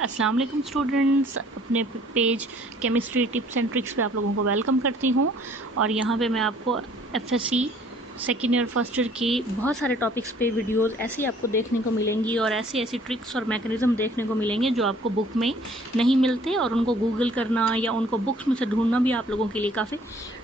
अस्सलाम वालेकुम स्टूडेंट्स, अपने page chemistry tips and tricks पे आप लोगों को वेलकम करती हूँ। और यहाँ पे मैं आपको FSc second year first year की बहुत सारे टॉपिक्स पे वीडियोस ऐसी आपको देखने को मिलेंगी और ऐसी ऐसी ट्रिक्स और मैकेनिज़्म देखने को मिलेंगे जो आपको बुक में नहीं मिलते, और उनको गूगल करना या उनको बुक्स में से ढूंढना भी आप लोगों के लिए काफ़ी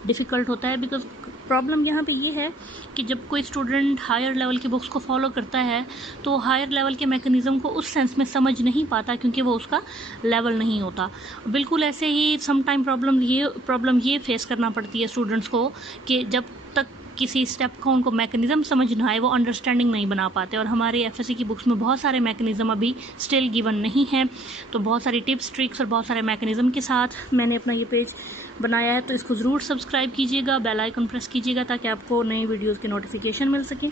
डिफ़िकल्ट होता है। बिकॉज प्रॉब्लम यहाँ पे ये है कि जब कोई स्टूडेंट हायर लेवल की बुक्स को फॉलो करता है तो हायर लेवल के मैकेनिज़्म को उस सेंस में समझ नहीं पाता, क्योंकि वो उसका लेवल नहीं होता। बिल्कुल ऐसे ही सम टाइम प्रॉब्लम ये फेस करना पड़ती है स्टूडेंट्स को कि जब तक किसी स्टेप का उनको मैकेनिज़्म समझ ना आए वो अंडरस्टैंडिंग नहीं बना पाते। और हमारे एफएससी की बुक्स में बहुत सारे मैकेनिज़्म अभी स्टिल गिवन नहीं है, तो बहुत सारी टिप्स ट्रिक्स और बहुत सारे मैकेनिज़्म के साथ मैंने अपना ये पेज बनाया है। तो इसको ज़रूर सब्सक्राइब कीजिएगा, बेल आइकन प्रेस कीजिएगा ताकि आपको नई वीडियोज़ की नोटिफिकेशन मिल सके।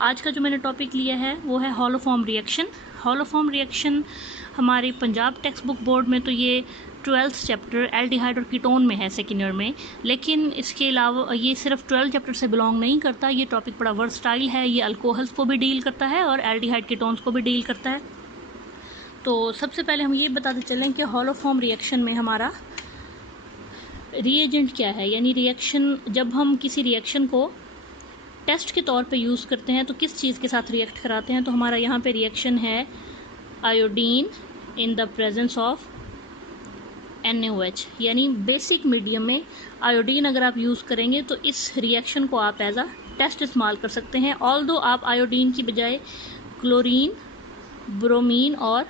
आज का जो मैंने टॉपिक लिया है वो है हॉलोफॉर्म रिएक्शन। हॉलोफॉर्म रिएक्शन हमारी पंजाब टेक्स्ट बुक बोर्ड में तो ये 12th चैप्टर एल्डिहाइड और कीटोन में है सेकेंड ईयर में, लेकिन इसके अलावा ये सिर्फ 12 चैप्टर से बिलोंग नहीं करता। ये टॉपिक बड़ा वर्सटाइल है, ये अल्कोहल्स को भी डील करता है और एल्डिहाइड कीटोन्स को भी डील करता है। तो सबसे पहले हम ये बताते चलें कि हॉलोफॉर्म रिएक्शन में हमारा रिएजेंट क्या है, यानी रिएक्शन जब हम किसी रिएक्शन को टेस्ट के तौर पे यूज़ करते हैं तो किस चीज़ के साथ रिएक्ट कराते हैं। तो हमारा यहाँ पे रिएक्शन है iodine in the presence of NaOH, यानी बेसिक मीडियम में आयोडीन अगर आप यूज़ करेंगे तो इस रिएक्शन को आप एज अ टेस्ट इस्तेमाल कर सकते हैं। ऑल्दो आप आयोडीन की बजाय क्लोरीन, ब्रोमीन और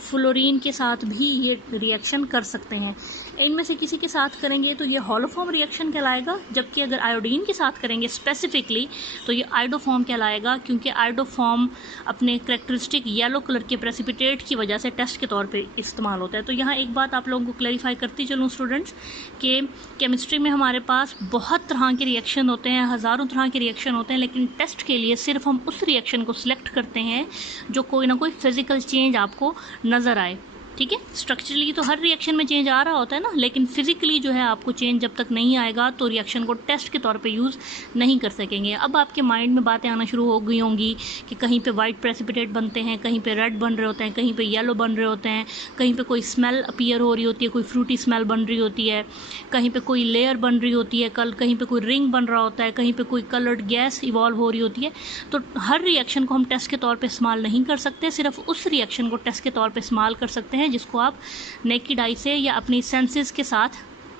फ्लोरीन के साथ भी ये रिएक्शन कर सकते हैं। इनमें से किसी के साथ करेंगे तो ये हॉलोफॉर्म रिएक्शन कहलाएगा, जबकि अगर आयोडीन के साथ करेंगे स्पेसिफिकली तो ये आयोडोफॉर्म कहलाएगा, क्योंकि आयोडोफॉर्म अपने करेक्टरिस्टिक येलो कलर के प्रेसिपिटेट की वजह से टेस्ट के तौर पे इस्तेमाल होता है। तो यहाँ एक बात आप लोगों को क्लैरिफाई करती चलूँ स्टूडेंट्स कि केमिस्ट्री में हमारे पास बहुत तरह के रिएक्शन होते हैं, हज़ारों तरह के रिएक्शन होते हैं, लेकिन टेस्ट के लिए सिर्फ हम उस रिएक्शन को सिलेक्ट करते हैं जो कोई ना कोई फिजिकल चेंज आपको नज़र आए। ठीक है, स्ट्रक्चरली तो हर रिएक्शन में चेंज आ रहा होता है ना, लेकिन फिजिकली जो है आपको चेंज जब तक नहीं आएगा तो रिएक्शन को टेस्ट के तौर पे यूज़ नहीं कर सकेंगे। अब आपके माइंड में बातें आना शुरू हो गई होंगी कि कहीं पे वाइट प्रेसिपिटेट बनते हैं, कहीं पे रेड बन रहे होते हैं, कहीं पे येलो बन रहे होते हैं, कहीं पे कोई स्मेल अपीयर हो रही होती है, कोई फ्रूटी स्मेल बन रही होती है, कहीं पे कोई लेयर बन रही होती है, कहीं पे कोई रिंग बन रहा होता है, कहीं पे कोई कलर्ड गैस इवॉल्व हो रही होती है। तो हर रिएक्शन को हम टेस्ट के तौर पर इस्तेमाल नहीं कर सकते, सिर्फ उस रिएक्शन को टेस्ट के तौर पर इस्तेमाल कर सकते हैं जिसको आप नेकेड आई से या अपनी सेंसेस के साथ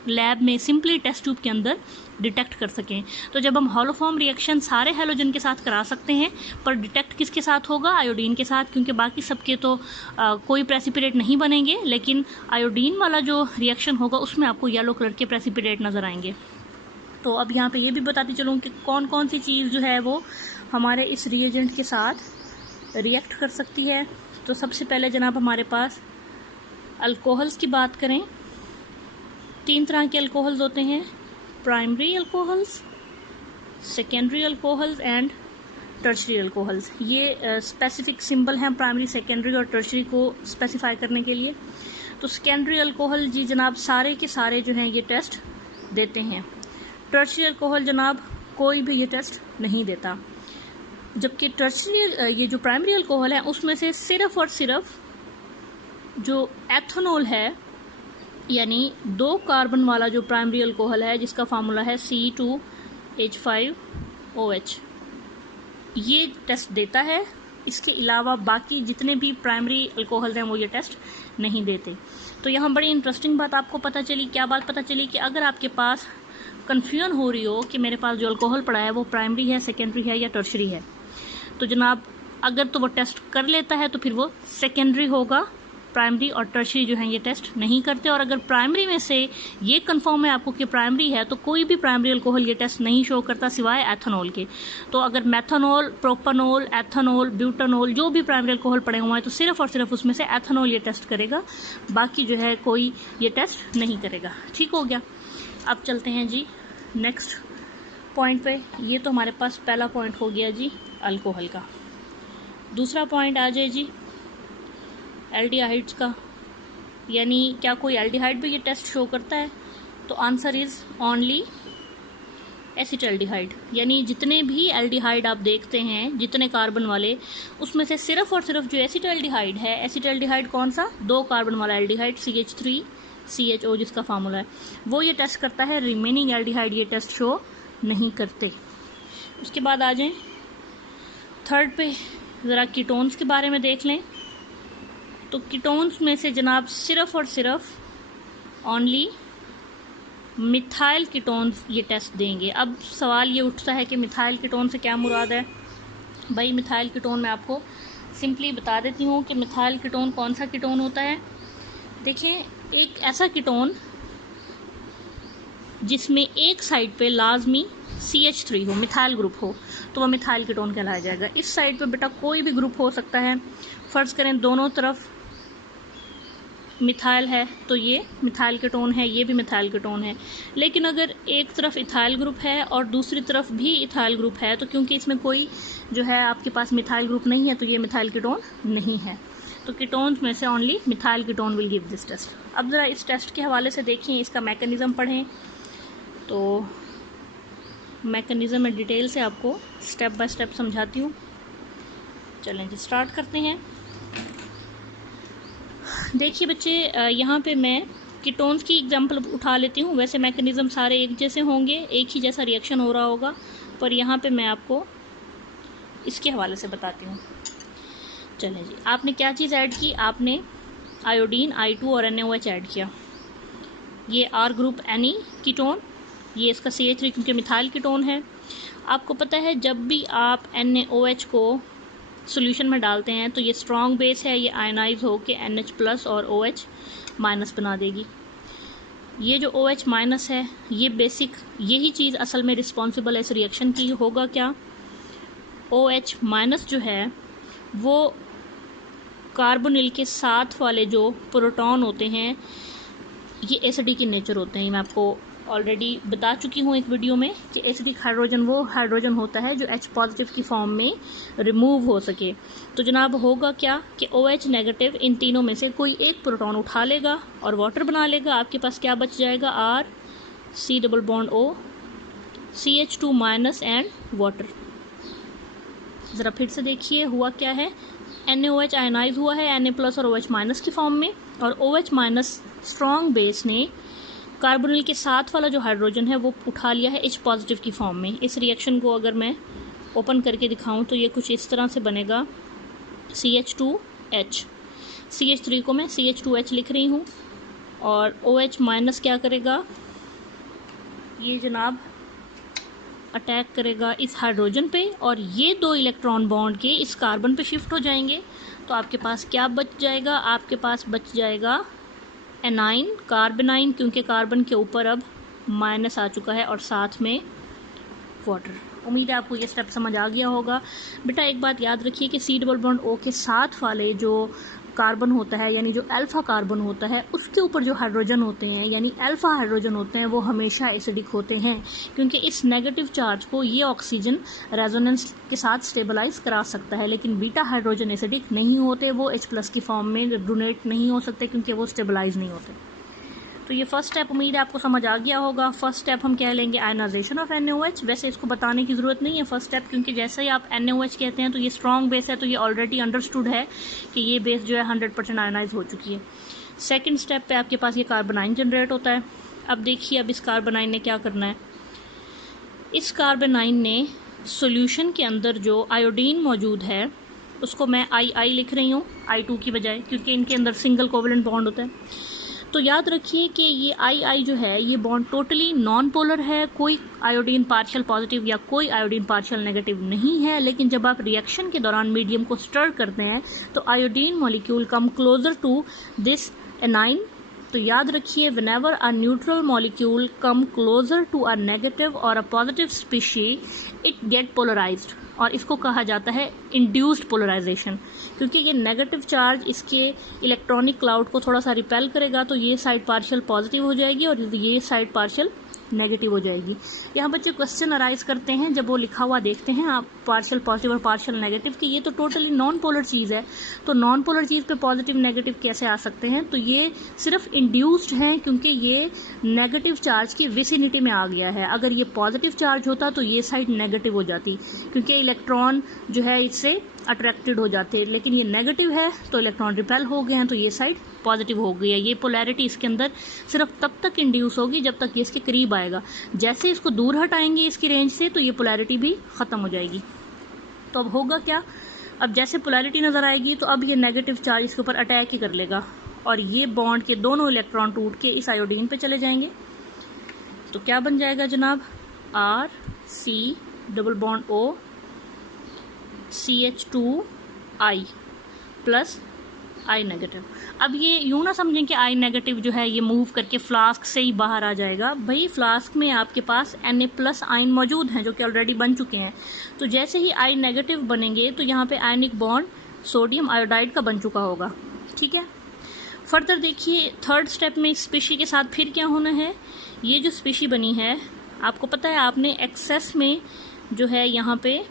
लैब में सिंपली टेस्ट ट्यूब के अंदर डिटेक्ट कर सकें। तो जब हम हॉलोफॉर्म रिएक्शन सारे हैलोजन के साथ करा सकते हैं, पर डिटेक्ट किसके साथ होगा? आयोडीन के साथ, क्योंकि बाकी सबके तो कोई प्रेसिपिटेट नहीं बनेंगे, लेकिन आयोडीन वाला जो रिएक्शन होगा उसमें आपको येलो कलर के प्रेसिपिटेट नज़र आएंगे। तो अब यहाँ पे ये भी बताती चलूँ कि कौन कौन सी चीज़ जो है वो हमारे इस रिएजेंट के साथ रिएक्ट कर सकती है। तो सबसे पहले जनाब हमारे पास अल्कोहल्स की बात करें, 3 तरह के अल्कोहल्स होते हैं: primary alcohols, secondary alcohols and tertiary alcohols. ये स्पेसिफिक सिंबल हैं प्राइमरी, सेकेंडरी और टर्शरी को स्पेसिफाई करने के लिए। तो सेकेंडरी अल्कोहल जी जनाब सारे के सारे जो हैं ये टेस्ट देते हैं। टर्शरी अल्कोहल जनाब कोई भी ये टेस्ट नहीं देता, जबकि टर्शरी ये जो प्राइमरी अल्कोहल है उसमें से सिर्फ और सिर्फ जो एथेनॉल है, यानी 2 कार्बन वाला जो प्राइमरी अल्कोहल है जिसका फार्मूला है C2H5OH, ये टेस्ट देता है। इसके अलावा बाकी जितने भी प्राइमरी अल्कोहल हैं वो ये टेस्ट नहीं देते। तो यहाँ बड़ी इंटरेस्टिंग बात आपको पता चली। क्या बात पता चली? कि अगर आपके पास कन्फ्यूजन हो रही हो कि मेरे पास जो अल्कोहल पड़ा है वो प्राइमरी है, सेकेंडरी है या टर्शरी है, तो जनाब अगर तो वो टेस्ट कर लेता है तो फिर वो सेकेंडरी होगा, प्राइमरी और टर्शरी जो है ये टेस्ट नहीं करते। और अगर प्राइमरी में से ये कंफर्म है आपको कि प्राइमरी है तो कोई भी प्राइमरी अल्कोहल ये टेस्ट नहीं शो करता सिवाय एथेनॉल के। तो अगर मेथनॉल, प्रोपेनॉल, एथेनॉल, ब्यूटानॉल जो भी प्राइमरी अल्कोहल पड़े हुए हैं तो सिर्फ और सिर्फ उसमें से एथेनॉल ये टेस्ट करेगा, बाकी जो है कोई ये टेस्ट नहीं करेगा। ठीक हो गया। अब चलते हैं जी नेक्स्ट पॉइंट पे। ये तो हमारे पास पहला पॉइंट हो गया जी अल्कोहल का। दूसरा पॉइंट आ जाए जी एल्डिहाइड्स का, यानी क्या कोई एल्डिहाइड भी ये टेस्ट शो करता है? तो आंसर इज़ ओनली एसिटाल्डिहाइड, यानी जितने भी एल्डिहाइड आप देखते हैं जितने कार्बन वाले, उसमें से सिर्फ और सिर्फ जो एसिटाल्डिहाइड है, एसिटाल्डिहाइड कौन सा, 2 कार्बन वाला एल्डिहाइड CH3CHO जिसका फार्मूला है, वो ये टेस्ट करता है। रिमेनिंग एल्डिहाइड ये टेस्ट शो नहीं करते। उसके बाद आ जाएं थर्ड पे, ज़रा कीटोन्स के बारे में देख लें। तो कीटोन्स में से जनाब सिर्फ और सिर्फ ओनली मिथाइल कीटोन्स ये टेस्ट देंगे। अब सवाल ये उठता है कि मिथाइल कीटोन से क्या मुराद है। भाई मिथाइल कीटोन मैं आपको सिंपली बता देती हूँ कि मिथाइल कीटोन कौन सा कीटोन होता है। देखिए, एक ऐसा कीटोन जिसमें एक साइड पे लाजमी CH3 हो, मिथाइल ग्रुप हो, तो वह मिथाइल कीटोन कहलाया जाएगा। इस साइड पे बेटा कोई भी ग्रुप हो सकता है, फ़र्ज़ करें दोनों तरफ मिथाइल है तो ये मिथाइल कीटोन है, ये भी मिथाइल कीटोन है। लेकिन अगर एक तरफ इथाइल ग्रुप है और दूसरी तरफ भी इथाइल ग्रुप है, तो क्योंकि इसमें कोई जो है आपके पास मिथाइल ग्रुप नहीं है, तो ये मिथाइल कीटोन नहीं है। तो कीटोन्स में से only methyl ketone will give this test. अब ज़रा इस टेस्ट के हवाले से देखिए, इसका मैकेनिज़्म पढ़ें। तो मैकेनिज़्म में डिटेल से आपको स्टेप बाय स्टेप समझाती हूँ। चलें जी, स्टार्ट करते हैं। देखिए बच्चे, यहाँ पे मैं कीटोन्स की एग्जांपल उठा लेती हूँ। वैसे मैकेनिज़्म सारे एक जैसे होंगे, एक ही जैसा रिएक्शन हो रहा होगा, पर यहाँ पे मैं आपको इसके हवाले से बताती हूँ। चलें जी, आपने क्या चीज़ ऐड की, आपने आयोडीन I2 और NaOH ऐड किया। ये R ग्रुप एनी कीटोन, ये इसका CH3 क्योंकि मिथाइल कीटोन है। आपको पता है जब भी आप NaOH को सॉल्यूशन में डालते हैं तो ये स्ट्रॉन्ग बेस है, ये आयनाइज होके NH+ और OH- बना देगी। ये जो OH- है, ये बेसिक यही चीज़ असल में रिस्पॉन्सिबल है इस रिएक्शन की। होगा क्या, OH- जो है वो कार्बोनिल के साथ वाले जो प्रोटॉन होते हैं, ये एसिडिक इन नेचर होते हैं। मैं आपको ऑलरेडी बता चुकी हूँ एक वीडियो में कि एसिडिक हाइड्रोजन वो हाइड्रोजन होता है जो H+ की फॉर्म में रिमूव हो सके। तो जनाब होगा क्या कि OH- इन तीनों में से कोई एक प्रोटॉन उठा लेगा और वाटर बना लेगा। आपके पास क्या बच जाएगा, R C+O CH2- and water. ज़रा फिर से देखिए हुआ क्या है, NaOH आयनाइज हुआ है Na+ और OH- की फॉर्म में, और OH- स्ट्रॉन्ग बेस ने कार्बोनिल के साथ वाला जो हाइड्रोजन है वो उठा लिया है H+ की फॉर्म में। इस रिएक्शन को अगर मैं ओपन करके दिखाऊं तो ये कुछ इस तरह से बनेगा, CH2H। CH3 को मैं CH2H लिख रही हूँ, और OH- क्या करेगा, ये जनाब अटैक करेगा इस हाइड्रोजन पे, और ये 2 इलेक्ट्रॉन बॉन्ड के इस कार्बन पे शिफ्ट हो जाएंगे। तो आपके पास क्या बच जाएगा, आपके पास बच जाएगा एनाइन, कार्बनाइन, क्योंकि कार्बन के ऊपर अब माइनस आ चुका है, और साथ में वाटर। उम्मीद है आपको ये स्टेप समझ आ गया होगा। बेटा एक बात याद रखिए कि C+O के साथ वाले जो कार्बन होता है, यानी जो अल्फ़ा कार्बन होता है, उसके ऊपर जो हाइड्रोजन होते हैं यानी अल्फ़ा हाइड्रोजन होते हैं, वो हमेशा एसिडिक होते हैं, क्योंकि इस नेगेटिव चार्ज को ये ऑक्सीजन रेजोनेंस के साथ स्टेबलाइज करा सकता है। लेकिन बीटा हाइड्रोजन एसिडिक नहीं होते, वो H+ की फॉर्म में डोनेट नहीं हो सकते क्योंकि वो स्टेबलाइज नहीं होते। तो ये फर्स्ट स्टेप उम्मीद है आपको समझ आ गया होगा। फर्स्ट स्टेप हम कह लेंगे आयनाइजेशन ऑफ NaOH। वैसे इसको बताने की ज़रूरत नहीं है फर्स्ट स्टेप, क्योंकि जैसे ही आप NaOH कहते हैं तो ये स्ट्रॉन्ग बेस है, तो ये ऑलरेडी अंडरस्टूड है कि ये बेस जो है 100% आयनाइज हो चुकी है। सेकेंड स्टेप पे आपके पास ये कार्बनाइन जनरेट होता है। अब देखिए, अब इस कार्बनाइन ने क्या करना है, इस कार्बनाइन ने सोल्यूशन के अंदर जो आयोडीन मौजूद है उसको मैं II लिख रही हूँ I2 की बजाय, क्योंकि इनके अंदर सिंगल कोवेलेंट बॉन्ड होता है। तो याद रखिए कि ये II जो है ये बॉन्ड टोटली नॉन पोलर है, कोई आयोडीन पार्शियल पॉजिटिव या कोई आयोडीन पार्शियल नेगेटिव नहीं है। लेकिन जब आप रिएक्शन के दौरान मीडियम को स्टर करते हैं तो iodine molecule come closer to this anion. तो याद रखिए, whenever a neutral molecule come closer to a negative or a positive species it get polarized, और इसको कहा जाता है इंड्यूस्ड पोलराइजेशन, क्योंकि ये नेगेटिव चार्ज इसके इलेक्ट्रॉनिक क्लाउड को थोड़ा सा रिपेल करेगा, तो ये साइड पार्शियल पॉजिटिव हो जाएगी और ये साइड पार्शियल नेगेटिव हो जाएगी। यहाँ बच्चे क्वेश्चन अराइज करते हैं जब वो लिखा हुआ देखते हैं आप पार्शियल पॉजिटिव और पार्शियल नेगेटिव कि ये तो टोटली नॉन पोलर चीज़ है, तो नॉन पोलर चीज़ पे पॉजिटिव नेगेटिव कैसे आ सकते हैं? तो ये सिर्फ इंड्यूस्ड हैं क्योंकि ये नेगेटिव चार्ज की विसिनिटी में आ गया है। अगर ये पॉजिटिव चार्ज होता तो ये साइड नेगेटिव हो जाती, क्योंकि इलेक्ट्रॉन जो है इससे अट्रैक्टेड हो जाते हैं, लेकिन ये नेगेटिव है तो इलेक्ट्रॉन रिपेल हो गए हैं तो ये साइड पॉजिटिव हो गई है। ये पोलैरिटी इसके अंदर सिर्फ तब तक इंड्यूस होगी जब तक ये इसके करीब आएगा। जैसे इसको दूर हटाएंगे इसकी रेंज से तो ये पोलैरिटी भी ख़त्म हो जाएगी। तो अब होगा क्या, अब जैसे पोलैरिटी नज़र आएगी तो अब ये नेगेटिव चार्ज इसके ऊपर अटैक ही कर लेगा और ये बॉन्ड के दोनों इलेक्ट्रॉन टूट के इस आयोडीन पे चले जाएंगे। तो क्या बन जाएगा जनाब, RC double bond O CH2I plus I negative. अब ये यूँ ना समझें कि I नेगेटिव जो है ये मूव करके फ्लास्क से ही बाहर आ जाएगा। भाई फ्लास्क में आपके पास Na प्लस आयन मौजूद हैं जो कि ऑलरेडी बन चुके हैं। तो जैसे ही I नेगेटिव बनेंगे तो यहाँ पे आयनिक बॉन्ड सोडियम आयोडाइड का बन चुका होगा। ठीक है, फर्दर देखिए थर्ड स्टेप में स्पीशी के साथ फिर क्या होना है। ये जो स्पीशी बनी है आपको पता है, आपने एक्सेस में जो है यहाँ पे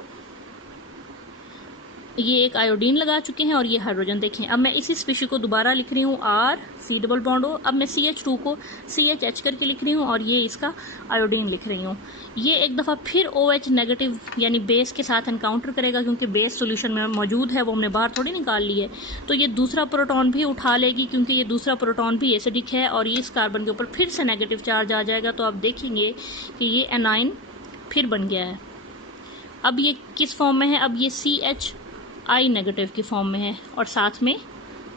ये एक आयोडीन लगा चुके हैं और ये हाइड्रोजन देखें। अब मैं इसी स्पीशी को दोबारा लिख रही हूँ RC डबल बॉन्ड O। अब मैं CH2 को CH करके लिख रही हूँ और ये इसका आयोडीन लिख रही हूँ। ये एक दफ़ा फिर OH नेगेटिव यानी बेस के साथ एनकाउंटर करेगा, क्योंकि बेस सोल्यूशन में मौजूद है, वो हमने बाहर थोड़ी निकाल ली है। तो ये दूसरा प्रोटॉन भी उठा लेगी क्योंकि ये दूसरा प्रोटॉन भी एसिडिक है और ये इस कार्बन के ऊपर फिर से नेगेटिव चार्ज आ जाएगा। तो आप देखेंगे कि ये एनाइन फिर बन गया है। अब ये किस फॉर्म में है, अब ये CHI नेगेटिव की फॉर्म में है और साथ में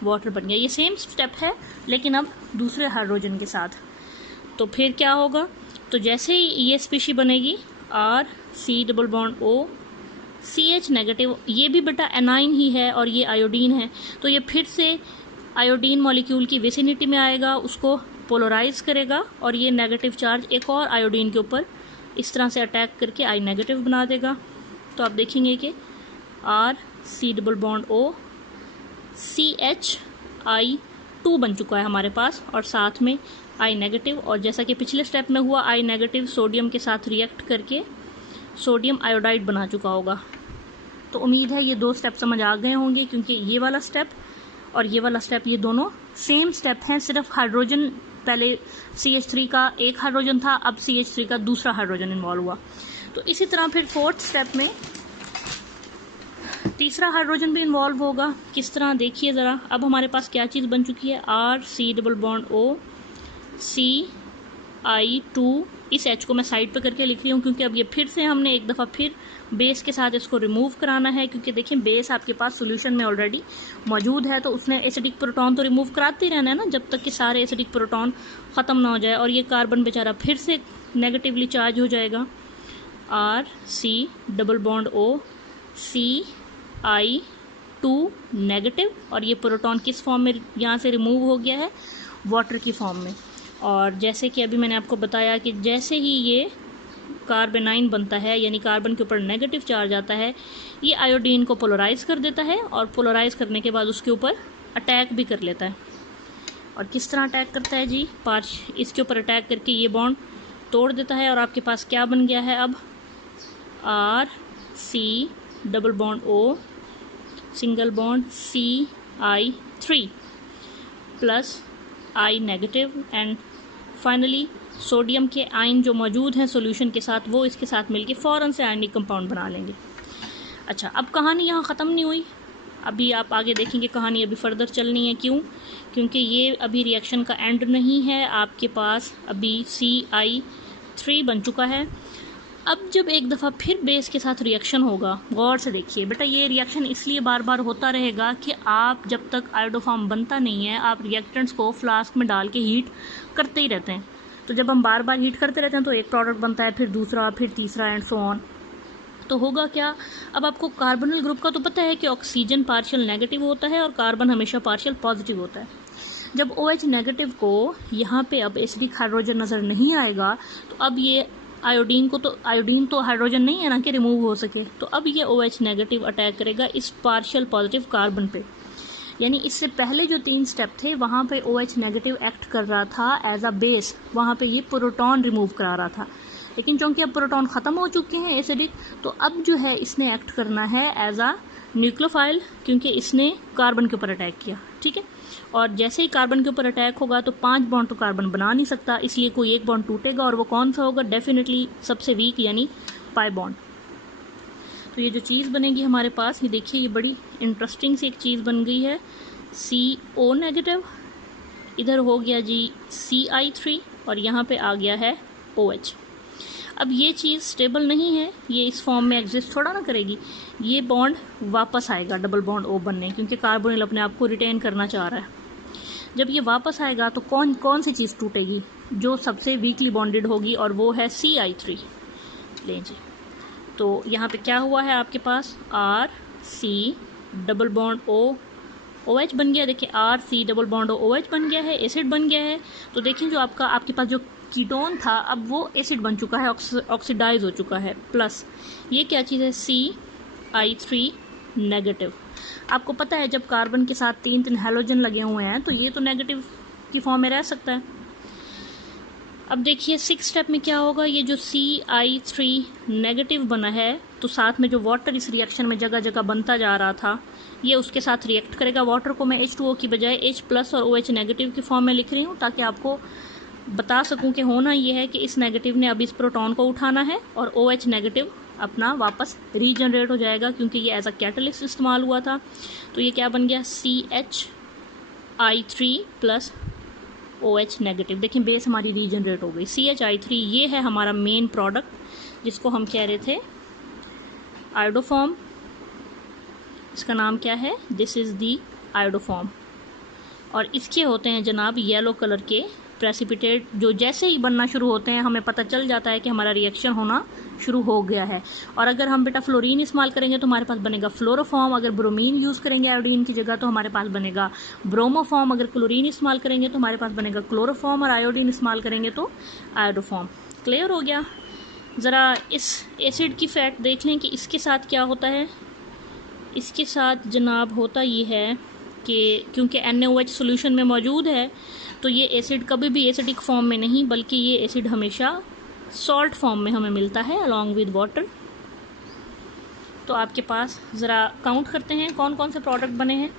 वाटर बन गया। ये सेम स्टेप है लेकिन अब दूसरे हाइड्रोजन के साथ। तो फिर क्या होगा, तो जैसे ही ये स्पीशी बनेगी RC double bond O CH negative, ये भी बेटा एनाइन ही है और ये आयोडीन है, तो ये फिर से आयोडीन मॉलिक्यूल की विसिनिटी में आएगा, उसको पोलराइज करेगा और ये नेगेटिव चार्ज एक और आयोडीन के ऊपर इस तरह से अटैक करके I नेगेटिव बना देगा। तो आप देखेंगे कि RC double bond O CHI2 बन चुका है हमारे पास और साथ में I नेगेटिव। और जैसा कि पिछले स्टेप में हुआ, I नेगेटिव सोडियम के साथ रिएक्ट करके सोडियम आयोडाइड बना चुका होगा। तो उम्मीद है ये दो स्टेप समझ आ गए होंगे, क्योंकि ये वाला स्टेप और ये वाला स्टेप ये दोनों सेम स्टेप हैं, सिर्फ हाइड्रोजन पहले CH3 का एक हाइड्रोजन था, अब CH3 का दूसरा हाइड्रोजन इन्वॉल्व हुआ। तो इसी तरह फिर फोर्थ स्टेप में तीसरा हाइड्रोजन भी इन्वॉल्व होगा। किस तरह देखिए ज़रा। अब हमारे पास क्या चीज़ बन चुकी है, RC double bond O CI2। इस H को मैं साइड पे करके लिख रही हूँ क्योंकि अब ये फिर से हमने एक दफ़ा फिर बेस के साथ इसको रिमूव कराना है, क्योंकि देखें बेस आपके पास सोल्यूशन में ऑलरेडी मौजूद है, तो उसने एसिडिक प्रोटॉन तो रिमूव कराते ही रहना है ना जब तक कि सारे एसिडिक प्रोटॉन ख़त्म ना हो जाए। और ये कार्बन बेचारा फिर से नेगेटिवली चार्ज हो जाएगा। RC double bond O CI2 negative और ये प्रोटॉन किस फॉर्म में यहाँ से रिमूव हो गया है, वाटर की फॉर्म में। और जैसे कि अभी मैंने आपको बताया कि जैसे ही ये कार्बेनाइन बनता है यानी कार्बन के ऊपर नेगेटिव चार्ज आता है, ये आयोडीन को पोलराइज कर देता है और पोलराइज करने के बाद उसके ऊपर अटैक भी कर लेता है। और किस तरह अटैक करता है जी, इसके ऊपर अटैक करके ये बॉन्ड तोड़ देता है और आपके पास क्या बन गया है अब, RC double bond O single bond CI3 plus I negative and finally sodium के आयन जो मौजूद हैं सॉल्यूशन के साथ, वो इसके साथ मिलके फ़ौरन से आयनिक कंपाउंड बना लेंगे। अच्छा, अब कहानी यहाँ ख़त्म नहीं हुई, अभी आप आगे देखेंगे कहानी अभी फर्दर चलनी है। क्यों? क्योंकि ये अभी रिएक्शन का एंड नहीं है, आपके पास अभी CI3 बन चुका है। अब जब एक दफ़ा फिर बेस के साथ रिएक्शन होगा, गौर से देखिए बेटा, ये रिएक्शन इसलिए बार बार होता रहेगा कि आप जब तक आयोडोफॉर्म बनता नहीं है आप रिएक्टेंट्स को फ्लास्क में डाल के हीट करते ही रहते हैं। तो जब हम बार बार हीट करते रहते हैं तो एक प्रोडक्ट बनता है, फिर दूसरा, फिर तीसरा एंड सो ऑन। तो होगा क्या, अब आपको कार्बोनिल ग्रुप का तो पता है कि ऑक्सीजन पार्शियल नेगेटिव होता है और कार्बन हमेशा पार्शियल पॉजिटिव होता है। जब OH नेगेटिव को यहाँ पे अब एसिडिक हाइड्रोजन नज़र नहीं आएगा तो अब ये आयोडीन तो हाइड्रोजन नहीं है ना कि रिमूव हो सके, तो अब ये OH नेगेटिव अटैक करेगा इस पार्शियल पॉजिटिव कार्बन पे। यानी इससे पहले जो 3 स्टेप थे वहाँ पे OH नेगेटिव एक्ट कर रहा था एज अ बेस, वहाँ पे ये प्रोटॉन रिमूव करा रहा था। लेकिन चूँकि अब प्रोटॉन ख़त्म हो चुके हैं एसिडिक, तो अब जो है इसने एक्ट करना है एज अ न्यूक्लियोफाइल, क्योंकि इसने कार्बन के ऊपर अटैक किया। ठीक है, और जैसे ही कार्बन के ऊपर अटैक होगा तो 5 बॉन्ड तो कार्बन बना नहीं सकता, इसलिए कोई एक बॉन्ड टूटेगा, और वो कौन सा होगा? डेफिनेटली सबसे वीक यानी पाई बॉन्ड। तो ये जो चीज़ बनेगी हमारे पास, ये देखिए ये बड़ी इंटरेस्टिंग सी एक चीज़ बन गई है। CO नेगेटिव, इधर हो गया जी Ci3, और यहाँ पे आ गया है OH। अब ये चीज़ स्टेबल नहीं है, ये इस फॉर्म में एग्जिस्ट थोड़ा ना करेगी, ये बॉन्ड वापस आएगा डबल बॉन्ड O बनने, क्योंकि कार्बोनिल अपने आप को रिटेन करना चाह रहा है। जब ये वापस आएगा तो कौन कौन सी चीज़ टूटेगी? जो सबसे वीकली बॉन्डेड होगी, और वो है Ci3। लें जी, तो यहाँ पे क्या हुआ है आपके पास? RC double bond O, OH बन गया। देखिए RC डबल बॉन्ड OH बन गया है, एसिड बन गया है। तो देखिए जो आपके पास जो कीटोन था अब वो एसिड बन चुका है, ऑक्सीडाइज हो चुका है। प्लस ये क्या चीज़ है? Ci3 negative. आपको पता है जब कार्बन के साथ 3 हैलोजन लगे हुए हैं तो ये तो नेगेटिव की फॉर्म में रह सकता है। अब देखिए 6 स्टेप में क्या होगा? ये जो Ci3 नेगेटिव बना है, तो साथ में जो वाटर इस रिएक्शन में जगह जगह बनता जा रहा था, ये उसके साथ रिएक्ट करेगा। वाटर को मैं H2O की बजाय H+ और OH नेगेटिव की फॉर्म में लिख रही हूँ, ताकि आपको बता सकूं कि होना ये है कि इस नेगेटिव ने अब इस प्रोटॉन को उठाना है, और OH नेगेटिव अपना वापस रीजनरेट हो जाएगा, क्योंकि ये एज अ कैटलिस्ट इस्तेमाल हुआ था। तो ये क्या बन गया? CHI3 plus OH negative. देखिए बेस हमारी रीजनरेट हो गई। CHI3 ये है हमारा मेन प्रोडक्ट, जिसको हम कह रहे थे आयोडोफॉर्म। इसका नाम क्या है? This is the iodoform. और इसके होते हैं जनाब येलो कलर के प्रेसिपिटेट, जो जैसे ही बनना शुरू होते हैं हमें पता चल जाता है कि हमारा रिएक्शन होना शुरू हो गया है। और अगर हम बेटा फ्लोरीन इस्तेमाल करेंगे तो हमारे पास बनेगा फ्लोरोफॉर्म, अगर ब्रोमीन यूज़ करेंगे आयोडीन की जगह तो हमारे पास बनेगा ब्रोमोफॉर्म, अगर क्लोरीन इस्तेमाल करेंगे तो हमारे पास बनेगा क्लोरोफॉर्म, और आयोडीन इस्तेमाल करेंगे तो आयोडोफॉर्म। क्लियर हो गया? ज़रा इस एसिड की फैक्ट देख लें कि इसके साथ क्या होता है। इसके साथ जनाब होता ये है कि क्योंकि NaOH सोल्यूशन में मौजूद है, तो ये एसिड कभी भी एसिडिक फॉर्म में नहीं, बल्कि ये एसिड हमेशा सॉल्ट फॉर्म में हमें मिलता है अलॉन्ग विद वाटर। तो आपके पास ज़रा काउंट करते हैं कौन कौन से प्रोडक्ट बने हैं।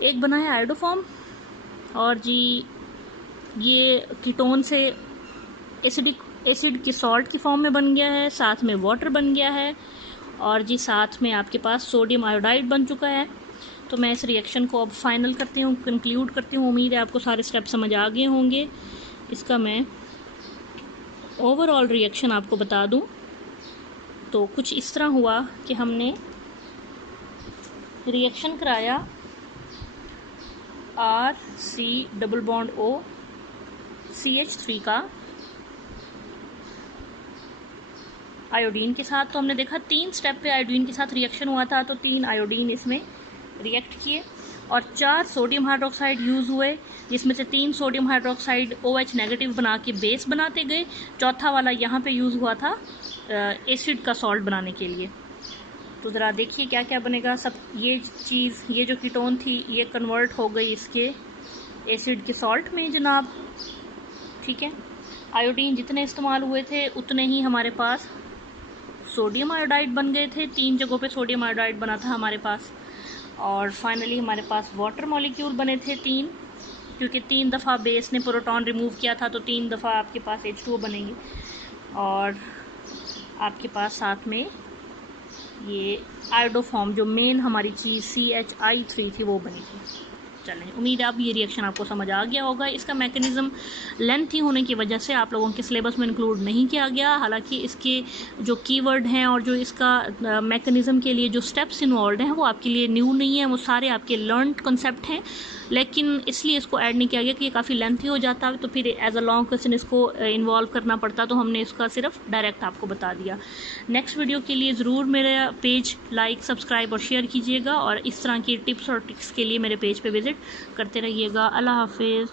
एक बना है आयोडोफॉर्म, और जी ये कीटोन से एसिड की सॉल्ट की फॉर्म में बन गया है, साथ में वाटर बन गया है, और जी साथ में आपके पास सोडियम आयोडाइड बन चुका है। तो मैं इस रिएक्शन को अब फाइनल करती हूँ, कंक्लूड करती हूँ। उम्मीद है आपको सारे स्टेप समझ आ गए होंगे। इसका मैं ओवरऑल रिएक्शन आपको बता दूँ तो कुछ इस तरह हुआ कि हमने रिएक्शन कराया RC double bond O CH3 का आयोडीन के साथ। तो हमने देखा 3 स्टेप पे आयोडीन के साथ रिएक्शन हुआ था, तो 3 आयोडीन इसमें रिएक्ट किए, और 4 सोडियम हाइड्रोक्साइड यूज़ हुए, जिसमें से 3 सोडियम हाइड्रोक्साइड OH नेगेटिव बना के बेस बनाते गए। चौथा वाला यहाँ पे यूज़ हुआ था एसिड का सॉल्ट बनाने के लिए। तो ज़रा देखिए क्या क्या बनेगा। सब ये चीज़, ये जो कीटोन थी ये कन्वर्ट हो गई इसके एसिड के सॉल्ट में जनाब। ठीक है, आयोडीन जितने इस्तेमाल हुए थे उतने ही हमारे पास सोडियम आयोडाइड बन गए थे। 3 जगहों पे सोडियम आयोडाइड बना था हमारे पास। और फाइनली हमारे पास वाटर मॉलिक्यूल बने थे 3, क्योंकि 3 दफ़ा बेस ने प्रोटॉन रिमूव किया था, तो 3 दफ़ा आपके पास H2O बनेगी। और आपके पास साथ में ये आयोडोफॉर्म जो मेन हमारी चीज़ CHI3 थी वो बनी थी। चलें, उम्मीद है अब ये रिएक्शन आपको समझ आ गया होगा। इसका मैकेनिज़्म लेंथी होने की वजह से आप लोगों के सिलेबस में इंक्लूड नहीं किया गया। हालांकि इसके जो कीवर्ड हैं और जो इसका मैकेनिज़्म के लिए जो स्टेप्स इन्वॉल्व हैं वो आपके लिए न्यू नहीं है, वो सारे आपके लर्नड कॉन्सेप्ट हैं, लेकिन इसलिए इसको ऐड नहीं किया गया कि ये काफ़ी लेंथी हो जाता, तो फिर एज अ लॉन्ग क्वेश्चन इसको इन्वॉल्व करना पड़ता, तो हमने इसका सिर्फ डायरेक्ट आपको बता दिया। नेक्स्ट वीडियो के लिए ज़रूर मेरा पेज लाइक, सब्सक्राइब और शेयर कीजिएगा, और इस तरह की टिप्स और ट्रिक्स के लिए मेरे पेज पे विज़िट करते रहिएगा। अल्लाह हाफिज़।